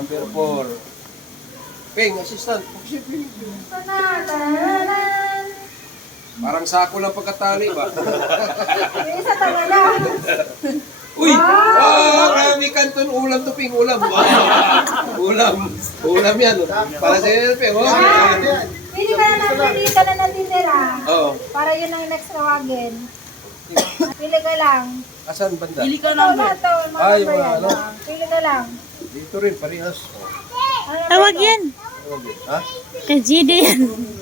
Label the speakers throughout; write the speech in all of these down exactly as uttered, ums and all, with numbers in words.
Speaker 1: Number four. Ping, assistant. Parang sako lang pagkatali ba?
Speaker 2: Isa talaga.
Speaker 1: Uy! Wow! Kami kanton ulam to, Ping. Ulam. Ulam. Ulam yan. Para sa iyo, Ping. Oh,
Speaker 2: Pili ka na natin dito na natitira.
Speaker 1: Oo.
Speaker 2: Para yun ang next tawagin. Pili ka lang.
Speaker 1: Asan banda?
Speaker 3: Pili ka
Speaker 2: Ito
Speaker 3: lang.
Speaker 2: na ito. Mga
Speaker 1: Ay,
Speaker 2: number
Speaker 1: mga
Speaker 2: yan.
Speaker 1: ano?
Speaker 2: Pili ka lang.
Speaker 1: Dito rin, parehas.
Speaker 2: Ano number
Speaker 4: Tawag
Speaker 2: ito?
Speaker 4: yan.
Speaker 1: Ha?
Speaker 4: Kay G D yan.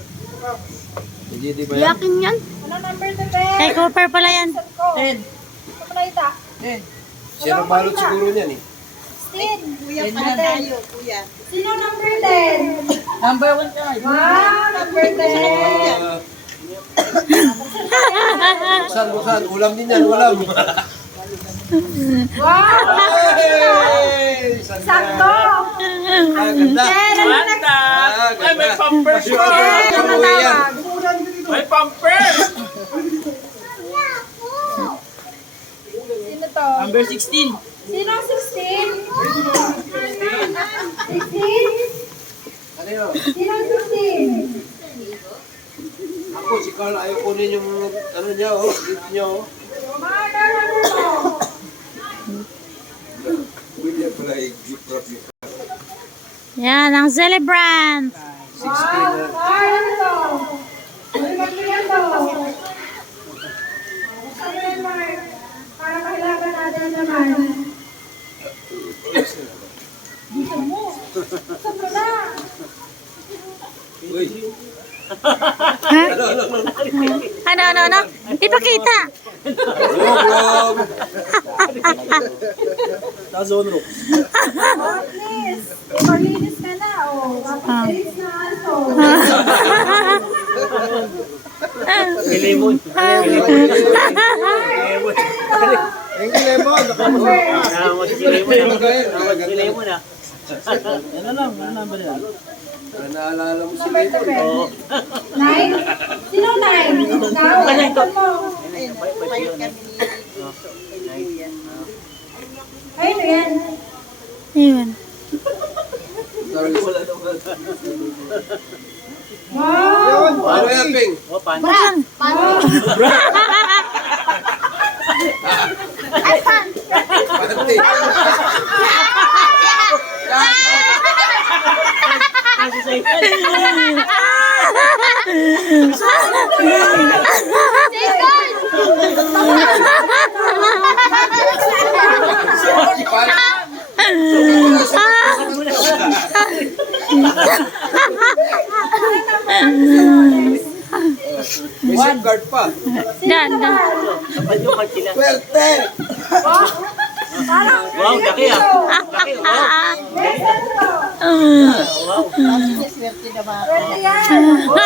Speaker 1: G D ba yan?
Speaker 4: Yakin yan.
Speaker 2: Ano number ito, Pe?
Speaker 4: Kay Cooper pala yan.
Speaker 2: Saan ko?
Speaker 3: Ten.
Speaker 2: Ito pala ita.
Speaker 3: Ten.
Speaker 1: Siya nang balot siguro niyan eh.
Speaker 2: Stin.
Speaker 3: Kuya
Speaker 2: Ten.
Speaker 3: pa tayo, kuya.
Speaker 2: Sino number ten?
Speaker 3: Number one ka.
Speaker 2: Wow, number ten.
Speaker 1: Ah, Busan, busan. Ulam din yan, ulam.
Speaker 2: Wow!
Speaker 1: Hey! Saan
Speaker 2: Sakto!
Speaker 1: yan? Ah, ganda.
Speaker 2: Ten, ano next?
Speaker 1: Ah,
Speaker 3: Ay, may
Speaker 1: ganda.
Speaker 3: pampers
Speaker 1: Sure,
Speaker 3: pa.
Speaker 1: sure,
Speaker 2: Ten, ano
Speaker 1: sure, yan.
Speaker 2: tawag?
Speaker 3: May pampers.
Speaker 2: Sino to?
Speaker 3: Number sixteen.
Speaker 2: Sino ang sixteen? sixteen?
Speaker 1: Ano yun?
Speaker 2: Sino ang sixteen?
Speaker 1: Ako, si Carl, ayaw kunin yung ano niya, oh. Gift niya, oh.
Speaker 2: Mga ano to?
Speaker 1: William pala, eh, gift wrap niya.
Speaker 4: Yan, ang celebrant.
Speaker 1: sixteen,
Speaker 2: Wow,
Speaker 1: ah.
Speaker 2: ay, ano to? Ano magbigyan to? Ano yan, Mark? Para mahilaban natin naman. Dito mo. Saan mo na?
Speaker 1: Uy.
Speaker 4: Ha?
Speaker 1: Ano, ano, ano?
Speaker 4: Ano, ano, ano? Ipakita.
Speaker 1: Vlog, vlog.
Speaker 2: Oh, please. Marlinis ka na, oh. Tapos iris na aso.
Speaker 3: Lemon.
Speaker 1: Thank you, Lemon. Lemon kayo.
Speaker 3: Lemon ah. Ano lang, ano number yan?
Speaker 1: Para naalala mo si
Speaker 2: Number
Speaker 1: Lemon.
Speaker 2: seven. Nine? Sino nine? Ikaw? Saan mo? Ay, ito yan.
Speaker 4: Ayun.
Speaker 2: Wow!
Speaker 1: Ano yan, Ping?
Speaker 3: Oh, pan.
Speaker 4: Buksan.
Speaker 1: Panty.
Speaker 3: Kasi sa'yo.
Speaker 1: May SIM card pa.
Speaker 4: Dan, dan.
Speaker 3: Kapag yung card sila.
Speaker 1: Swerte!
Speaker 2: Parang,
Speaker 3: Wow, laki ah. Laki, wow. Wow.
Speaker 2: swerte yan.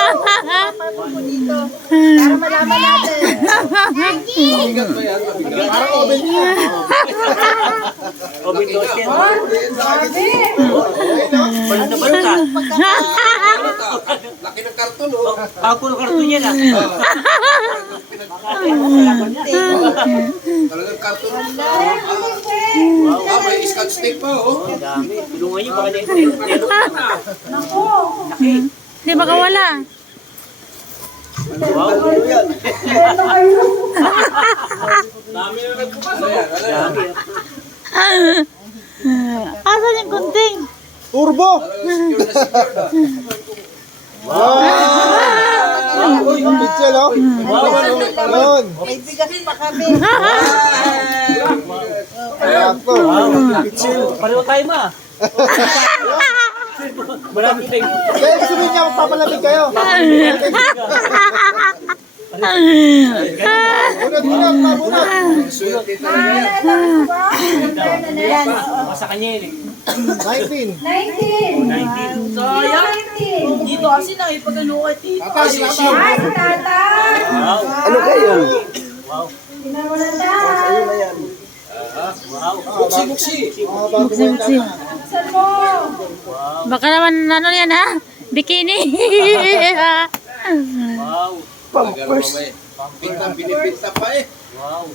Speaker 2: Para malaman natin.
Speaker 1: Mabigat ba yan? Mabigat.
Speaker 3: Open doors yan.
Speaker 2: Sabi!
Speaker 3: Balot na balot ah.
Speaker 1: Laki ng karton, oh.
Speaker 3: Papo ng karton yan ah.
Speaker 1: Talagang karton.
Speaker 3: Wow.
Speaker 1: Ah, may scotch tape pa, oh.
Speaker 3: Ang dami. Tulungan niyo baka na
Speaker 2: Naku!
Speaker 3: laki.
Speaker 4: Di baka wala.
Speaker 3: Wow.
Speaker 2: Ito kayo.
Speaker 1: Ano yan? Ano yan?
Speaker 3: Dami ah.
Speaker 4: Asan yung kunting?
Speaker 5: Turbo!
Speaker 1: Talagang secure na secure na.
Speaker 5: Wow! Uy, ang pixel, oh! Yun!
Speaker 3: May bigas pa kami.
Speaker 5: Ayan ko! Pixel!
Speaker 3: Pareho tayo ma. Marami tayong.
Speaker 5: Kaya gusto niya, magpapalamig kayo! Bunot, bunot, mabunot!
Speaker 1: Swerte talaga yan.
Speaker 2: Yan.
Speaker 3: Sa kanya yun eh.
Speaker 5: nineteen!
Speaker 2: nineteen.
Speaker 3: nineteen.
Speaker 2: Sayang. nineteen.
Speaker 3: Dito kasi nakipagano ka tito.
Speaker 5: Tatay, tatay!
Speaker 2: Ay, tatay.
Speaker 3: Wow.
Speaker 1: Ano kayo?
Speaker 3: Wow.
Speaker 2: Tingnan mo na tayo.
Speaker 3: Wow.
Speaker 1: Buksi, buksi.
Speaker 5: Mga bago
Speaker 4: Buksi, buksi.
Speaker 2: Buksan mo.
Speaker 4: Baka naman ano yan ha? Bikini.
Speaker 3: Wow.
Speaker 1: Talaga naman may pinta, pinipinta pa eh.
Speaker 3: Wow.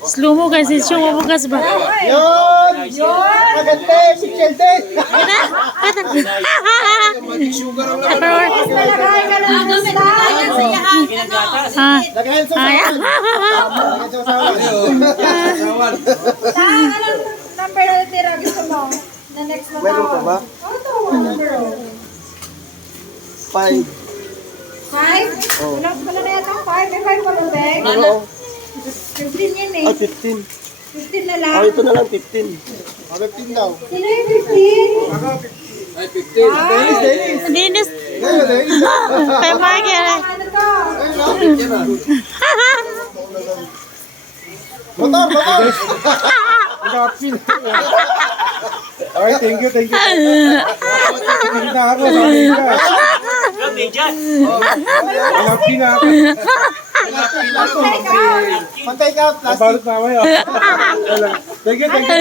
Speaker 4: Slow mo kasi siya mabukas ba?
Speaker 5: Yun! Yun! Maganda eh, si Chelsea!
Speaker 1: Mali sugar ang laman.
Speaker 4: Tupperware.
Speaker 2: Nalagay ka ng gusta.
Speaker 3: Ginagatas.
Speaker 4: Ah.
Speaker 5: Lagayan sa
Speaker 4: Ay.
Speaker 5: usawan. Lagayan sa usawan.
Speaker 1: Ayun. Sawan.
Speaker 2: Saan ka lang number na natira gusto mo? Na next na
Speaker 5: Meron
Speaker 2: tao.
Speaker 5: pa ba?
Speaker 2: Oo, ito. Number.
Speaker 5: Five.
Speaker 2: Five? Wala wala na yata. Five. May five pa ba, Beng?
Speaker 5: Oo.
Speaker 2: Fifteen yan eh.
Speaker 5: Ay, fifteen.
Speaker 2: Fifteen na lang.
Speaker 5: Ah, ito na lang, fifteen. Ah, fifteen daw.
Speaker 2: Sino yung fifteen?
Speaker 1: Ay, fifteen.
Speaker 5: Dennis, Dennis.
Speaker 4: Dinis.
Speaker 5: Ngayon, Dennis.
Speaker 4: Kay Markel.
Speaker 2: Ano to?
Speaker 5: Ayun, ah. Motor, motor! Nakapin. Okay, thank you, thank you. Hindi na ako, sabi ka.
Speaker 3: Grabe dyan.
Speaker 5: Nakapin na ako.
Speaker 2: Take out.
Speaker 5: Pantay ka, plastic. Balot na ako yun. Thank you, thank you.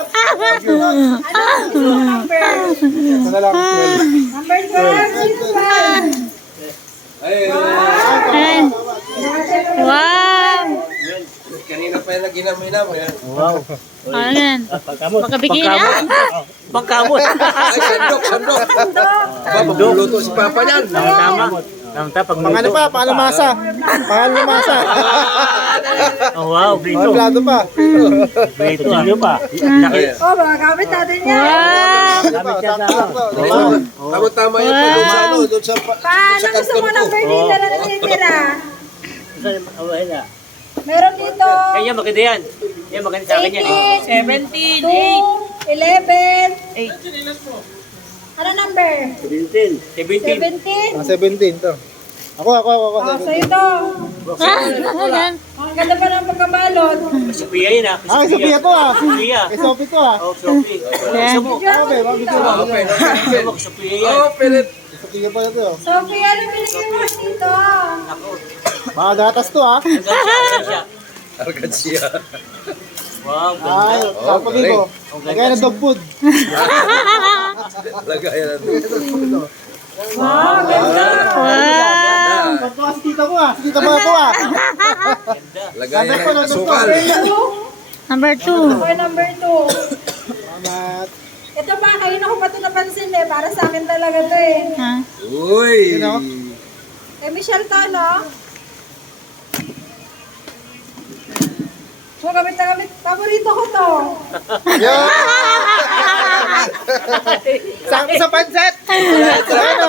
Speaker 2: Ano yung number?
Speaker 5: Ito na lang, twelve.
Speaker 2: Number twelve. Sino ba?
Speaker 1: Ay,
Speaker 4: Ay. Wow.
Speaker 1: kanina pa yung naginam-inam. Yan.
Speaker 3: Wow.
Speaker 4: Ano yan?
Speaker 3: Pagkamot.
Speaker 4: Makabigay na.
Speaker 3: Pagkamot.
Speaker 1: Ay, sandok, sandok. Ba, magluluto si Papa niyan.
Speaker 3: Tama. Tama. Pag
Speaker 5: Pang ano pa, pang lamasa. Pang lamasa.
Speaker 3: Oh, wow.
Speaker 5: Pang
Speaker 3: Brito.
Speaker 5: plato pa.
Speaker 3: Brito. Ano pa?
Speaker 2: Oh, mga gamit natin yan.
Speaker 4: Wow.
Speaker 5: Sakto, sakto. Diba?
Speaker 1: Tama-tama yun pa doon sa ano, doon sa, pa-
Speaker 2: Paano
Speaker 1: sa
Speaker 2: gusto mo
Speaker 1: kanton ko.
Speaker 2: number dito na natitira?
Speaker 3: Wala.
Speaker 2: Meron dito
Speaker 3: Kaya maganda yan. Yan maganda sa akin yan.
Speaker 2: eighteen,
Speaker 3: seventeen,
Speaker 2: two, eleven,
Speaker 3: eight,
Speaker 2: ano number?
Speaker 3: seventeen, seventeen.
Speaker 2: seventeen.
Speaker 5: Ah, seventeen to. Ako, ako, ako. ako,
Speaker 2: Oh, so
Speaker 5: seventeen.
Speaker 2: ito.
Speaker 4: Ah, yan.
Speaker 2: Ang ganda pa ng pagkabalot.
Speaker 3: Sophia yun ah.
Speaker 5: Ah, kay Sophia to ah.
Speaker 3: Sophia.
Speaker 5: Kay Sophie to ah.
Speaker 3: Oh, Sophie. Gusto mo?
Speaker 2: Diyan
Speaker 5: Ako,
Speaker 2: mo
Speaker 5: be, bakit
Speaker 2: dito.
Speaker 5: gusto mo?
Speaker 1: Open,
Speaker 3: Gusto
Speaker 1: open.
Speaker 3: mo? Sophia yan.
Speaker 1: Oh, pilit.
Speaker 5: Sophia pala to.
Speaker 2: Sophie, ano binigay mo dito?
Speaker 3: Ako.
Speaker 5: Mga gatas to ah.
Speaker 3: Hanggang siya. Hanggang siya.
Speaker 1: Arkansya.
Speaker 3: Wow.
Speaker 5: Ay,
Speaker 3: Ganda.
Speaker 5: kapag ko. Lagay na dog food.
Speaker 1: Lagayan natin.
Speaker 3: Wow. Ganda.
Speaker 4: Wow.
Speaker 5: Pagkawa si tita mo ah. Si tita mo ako ah.
Speaker 3: Ganda.
Speaker 1: Lagayan
Speaker 5: Number two,
Speaker 1: ng
Speaker 5: number two.
Speaker 1: asukal.
Speaker 2: Two.
Speaker 4: Number two.
Speaker 2: Okay, number two.
Speaker 5: Salamat.
Speaker 2: Ito pa, kayo na ko pa ito napansin eh. Para sa akin talaga to eh.
Speaker 4: Ha?
Speaker 1: Uy.
Speaker 5: You know?
Speaker 2: Eh, Michelle to, no? So, gamit na gamit. Paborito ko to.
Speaker 5: Yo! Sakto sa pansit! Ano?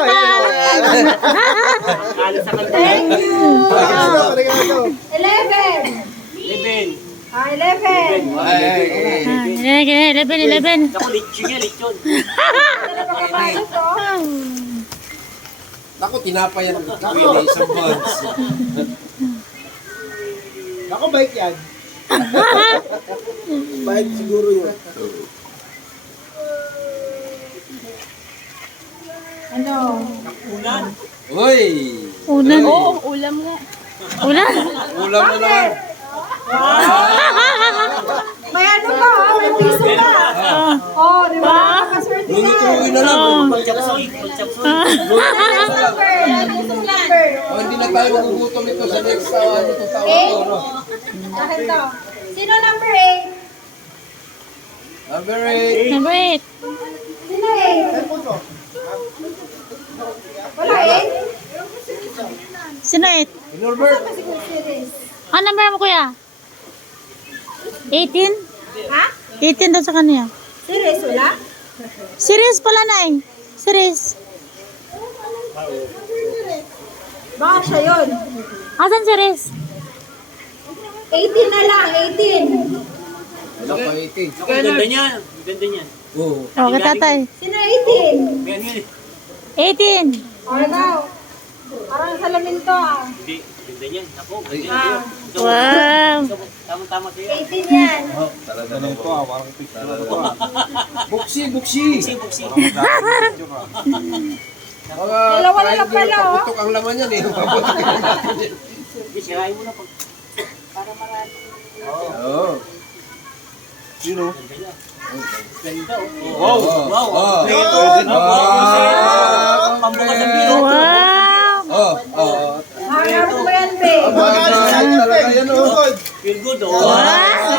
Speaker 3: Kala sa kanta.
Speaker 2: Thank you.
Speaker 5: Regalo, regalo.
Speaker 2: Eleven.
Speaker 3: Eleven.
Speaker 2: Ah, eleven.
Speaker 1: Ay, ay, ay.
Speaker 4: Ah, eleven, eleven, eleven.
Speaker 3: Ako, lechon yan, lechon.
Speaker 2: Ito na pagkabalot to.
Speaker 1: Naku, tinapay yan. Pili, isang buds.
Speaker 5: Ako, bike yan. Bike siguro yun.
Speaker 2: Ano?
Speaker 3: Ulan.
Speaker 1: Uy.
Speaker 4: Ulan.
Speaker 2: Oo, ulam nga.
Speaker 4: Ulan.
Speaker 1: Ulam na naman.
Speaker 2: May ano pa, oh, may piso pa. Oh, di ba? Nakakaswerte ka.
Speaker 1: Lulutuin na lang.
Speaker 3: Pagchapsoy. Pagchapsoy.
Speaker 2: Next number. Next number.
Speaker 1: Oh, hindi na tayo magugutom ito sa next uh, ano to tawag
Speaker 2: Eight.
Speaker 1: to, no?
Speaker 2: Akin to. Sino number eight?
Speaker 1: Number eight.
Speaker 4: Number eight.
Speaker 2: Sino eight? Wala eight?
Speaker 4: Sino eight?
Speaker 1: Norbert.
Speaker 2: Kasi kung series.
Speaker 4: Ano number mo, kuya? eighteen?
Speaker 2: Ha?
Speaker 4: eighteen daw sa kanya.
Speaker 2: Series, wala?
Speaker 4: Series pala na eh. Series.
Speaker 2: Baka siya yun.
Speaker 4: Asan series?
Speaker 2: eighteen na lang, eighteen.
Speaker 1: Wala pa eighteen.
Speaker 3: Ako, ganda niyan. Ganda niyan.
Speaker 1: Oo.
Speaker 4: O, oh, katatay.
Speaker 2: Sino eighteen?
Speaker 3: Yan yun.
Speaker 4: eighteen.
Speaker 2: O, ikaw. Parang salamin to ah.
Speaker 3: Hindi. Ganda niyan. Ako, ganda
Speaker 2: Ah.
Speaker 3: niyan.
Speaker 4: Wow.
Speaker 3: Tama-tama sa'yo.
Speaker 2: eighteen yan.
Speaker 1: Oh, talaga
Speaker 5: Ano
Speaker 1: na
Speaker 5: ito ah, parang picture ko ah.
Speaker 1: Buksi, buksi.
Speaker 3: Buksi, buksi.
Speaker 1: Mga
Speaker 2: Dalawa na lang
Speaker 1: triangle,
Speaker 2: pala, oh.
Speaker 1: paputok ang laman yan eh. Paputok ang laman yan.
Speaker 3: Hindi, sirahin mo na pag...
Speaker 1: Oo.
Speaker 5: Sino?
Speaker 3: Ganda, oh.
Speaker 1: Wow.
Speaker 3: Wow.
Speaker 1: Oh.
Speaker 3: Ito.
Speaker 1: Wow.
Speaker 3: Pambukas ang biro.
Speaker 4: Wow.
Speaker 1: Oh, oh.
Speaker 2: Ah, meron mo yan, babe.
Speaker 5: Mga galing sa
Speaker 1: Talaga yan, oh.
Speaker 5: Good.
Speaker 3: Feel good, oh.
Speaker 1: Wow.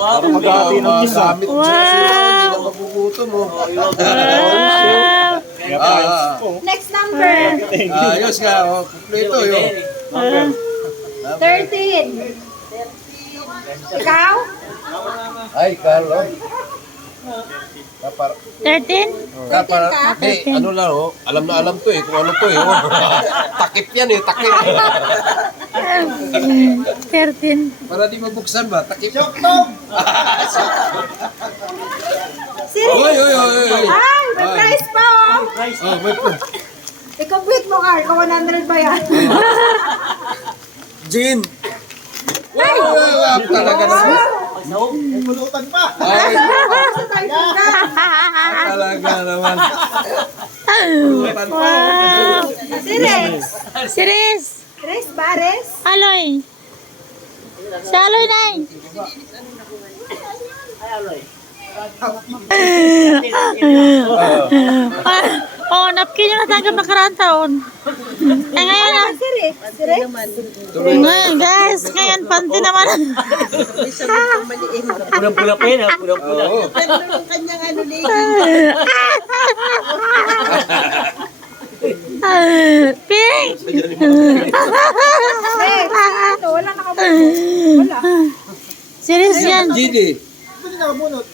Speaker 3: Wow.
Speaker 5: Magkakati ng
Speaker 1: Mga
Speaker 5: isa.
Speaker 1: gamit mo sa sila, hindi na magugutom mo.
Speaker 4: Wow.
Speaker 1: Ah,
Speaker 2: Next number.
Speaker 1: ah, ayos nga, oh, kumpleto yun.
Speaker 2: thirteen. Ikaw?
Speaker 1: Ay, Carlo. Kapar,
Speaker 4: thirteen?
Speaker 1: kapar, eh, ano lang, oh, alam na alam to eh, kung ano to eh. Oh. Takip yan eh, takip.
Speaker 4: thirteen.
Speaker 1: Para di mabuksan ba, takip.
Speaker 2: Siri.
Speaker 1: Oy, oy, oy, oy.
Speaker 2: Ay, may prize pa oh.
Speaker 1: Oh, may po.
Speaker 2: I-complete mo, Carl. Kung one hundred ba yan?
Speaker 1: Gin. Wow, wow, wow, talaga naman.
Speaker 3: Masahog.
Speaker 5: Pulutan pa.
Speaker 1: Ay,
Speaker 2: Sa typhoon ka.
Speaker 1: talaga naman.
Speaker 4: Wow.
Speaker 2: Si Rex.
Speaker 4: Siris.
Speaker 2: Rex ba, Rex?
Speaker 4: Aloy. Si Aloy na
Speaker 3: Ay, aloy.
Speaker 4: Oh, napkin yung natanggap nakaraan taon. Eh ngayon ah.
Speaker 2: Si Rex. Si Rex?
Speaker 4: Ngayon guys, ngayon panty naman.
Speaker 3: Pulang-pula pa yun, ah. Pulang-pula.
Speaker 1: Oo.
Speaker 4: Pink!
Speaker 2: Rex. Ano? Wala nakabuto. Wala.
Speaker 4: Serious yan.
Speaker 1: Gini.
Speaker 5: Pwede nakabunot.